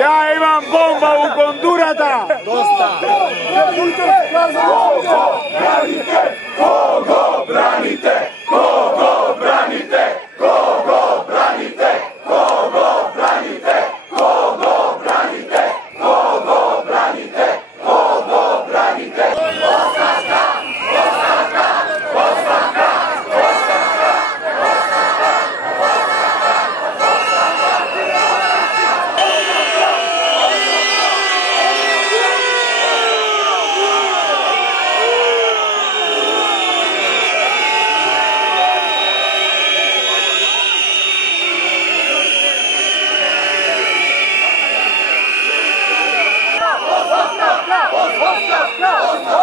Ja imam bomba u kondurata! Dosta! Kogo branite? Kogo branite? Kogo branite? Kogo branite? Kogo branite? Kogo branite? Kogo branite? Kogo branite? Ostavka! Ostavka! Ostavka! Ostavka!